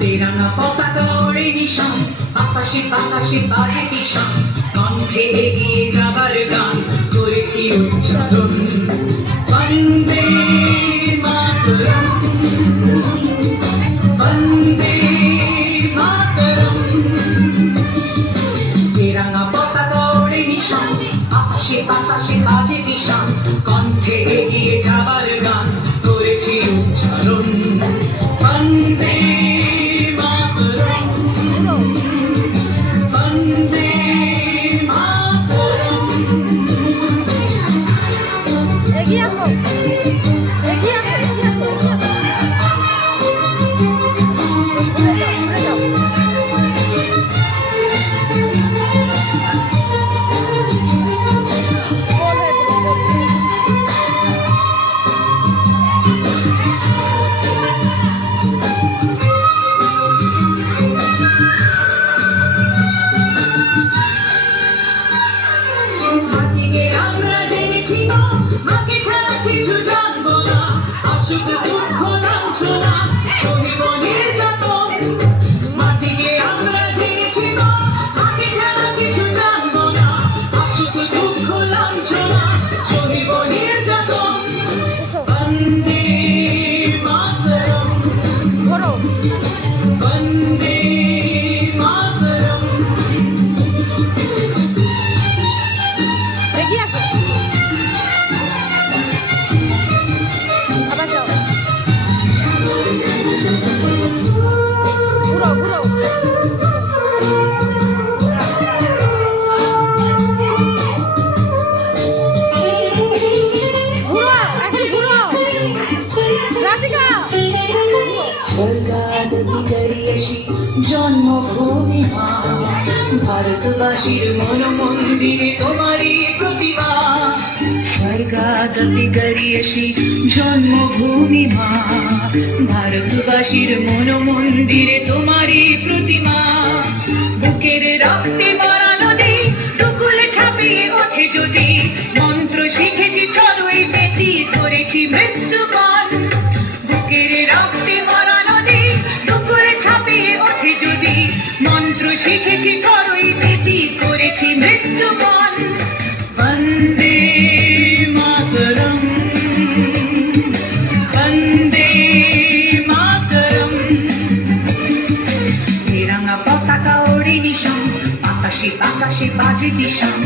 তেরানা পতাকা ওড়ে নিশান, আকাশে বাতাসে বাজে কিষান, কণ্ঠে এগিয়ে যাবার গান করেছি উচ্চারণ। বন্দে মাতরম, বন্দে মাতরম। তেরানা পতাকা ওড়ে নিশান, আকাশে বাতাসে বাজে কিষান, কণ্ঠে এগিয়ে যাবার গান করেছি উচ্চারণ। বন্দে এগিয়ে আসো, এগিয়ে আসো, এগিয়ে আসো, এগিয়ে আসো। ঘুরে যাও, ঘুরে যাও। গোল হয়ে ঘুরো, গোল। মাকে ছাড়া কিছু জানবো না, আসুক দুঃখ লাঞ্ছনা সহিব নির্যাতন। মাটিকে আমরা জেনেছি না, মাকে ছাড়া কিছু জানবো না, আসুক দুঃখ লাঞ্ছনা সহিব নির্যাতন। বন্দে মাতরম, বন্দে মাতরম। এগিয়ে আসো। ঘুরো, ঘুরো। ঘুরো, এখন ঘুরো। রাশিকা। জন্মভূমি মা, ভারতবাসীর মন মন্দিরে তোমারই প্রতিমা। স্বর্গাদপি গরিয়সী জন্মভূমি মা, ভারতবাসীর মন মন্দিরে তোমারই প্রতিমা। বুকের রক্তে ভরা নদী টুকুলে ছাপিয়ে ওঠে যদি, মন্ত্র শিখেছি চড়ুই বেটি করেছি মৃত্যুপান। বুকের রক্তে ভরা নদী টুকুলে ছাপিয়ে ওঠে যদি, মন্ত্র শিখেছি চড়ুই বেটি করেছি মৃত্যুপান। বন্দে মাতরম, বন্দে মাতরম। তেরাঙ্গা পতাকা ওড়ে নিশান, আকাশে বাতাসে বাজে কিষান,